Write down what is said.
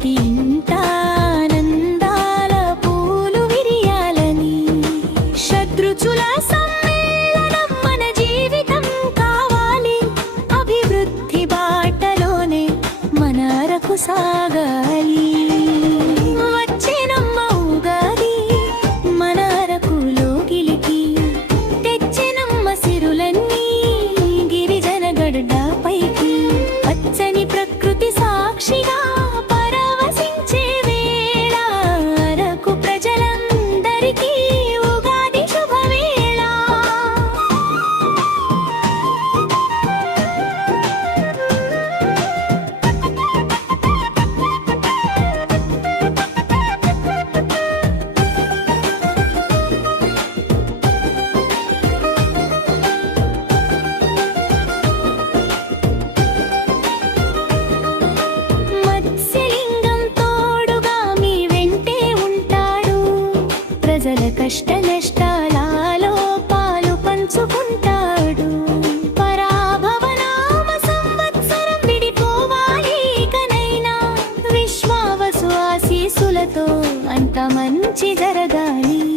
ప్రతి ఇంట ఆనందాల పూలు విరియాలని. షడ్రుచుల సమ్మేళనం మన జీవితం కావాలి. అభివృద్ధి బాటలోనే మన అరకు సాగాలి. వచ్చేనమ్మ ఉగాది మన అరకులో గిలికి. తెచ్చెనమ్మ సిరులన్నీ గిరిజన గడ్డపైకి. పచ్చని ప్రకృతి సాక్షిగా పరవశించే వేళ అరకు ప్రజలందరికీ ఉగాది శుభవేళ. మత్స్యలింగం తోడుగా మీ వెంటే ఉంటాడు. ప్రజల కష్ట నష్టాలలో పాలు పంచుకుంటాడు. పరాభవనామ సంవత్సరం విడిపోవాలి ఇకనైనా. విశ్వావసు ఆశీసులతో అంత మంచి జరగాలి.